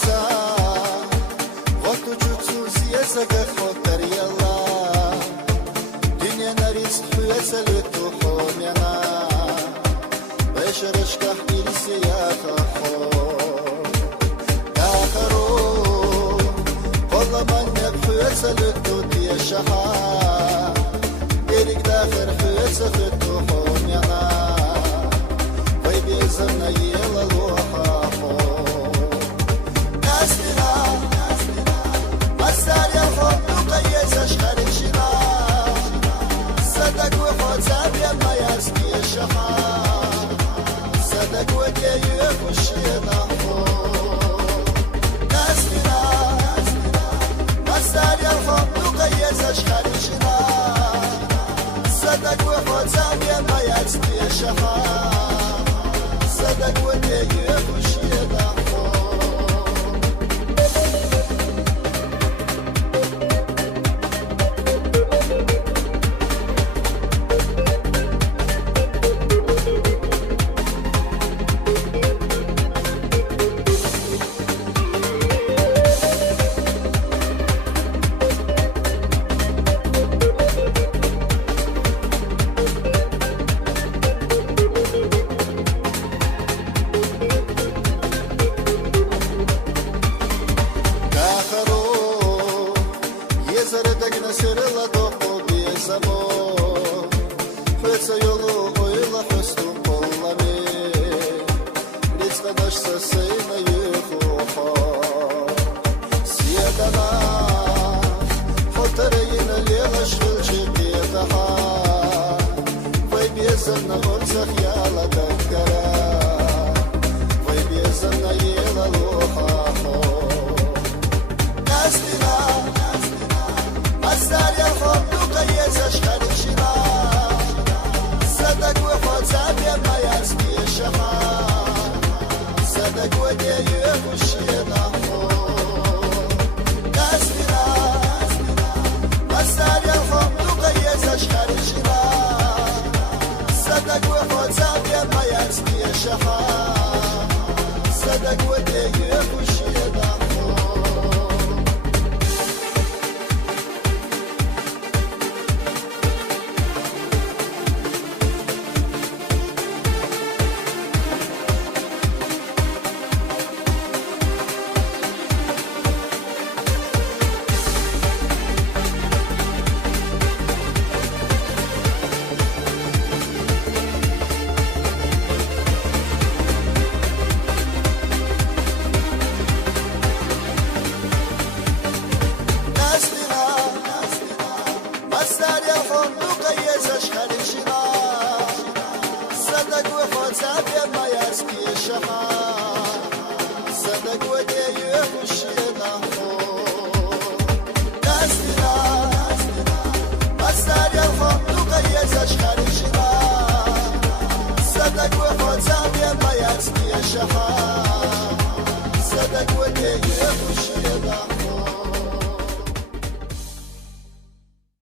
خودتا وقت جوتوزیه زگه خود در یلا دنیا نریز خویت لتو خومینا بشرش که حیلسی یا خود داخرو والله من نبخویت لتو دیه شها بیرگ داخر خویت لتو خومینا وی بیزم نیل لوحا مستر يا الخوف وقيس اشغل الجنان صدق وخوت زابيا ما يسقي الشحان صدق وديك وشينا ناسنا مستر يا الخوف وقيس اشغل الجنان صدق وخوت زابيا ما يسقي الشحان صدق وديك وشينا Sırıla dokul bir zaman Fıtsa yolu oyla hüstüm kollami Ritka daşsa sıyna yuhuha Siyadana Fotara yine lela şılçı diyetaha Vay bezana orzak yala dakkara Vay bezana yela luha Nastina مستر يا الخوف وقيس اشغل الجنان صدق وخوت زابيا ما يسقي الشحان صدق وديك وشينا ناسنا مستر يا الخوف وقيس اشغل الجنان صدق وخوت زابيا ما يسقي الشحان صدق وديك وشينا مستر يا الخوف وقيس اشغل الجنان صدق وخوت زابيا ما يسقي الشحان صدق وديك وشينا ناسنا مستر يا الخوف وقيس اشغل الجنان صدق وخوت زابيا ما يسقي الشحان صدق وديك وشينا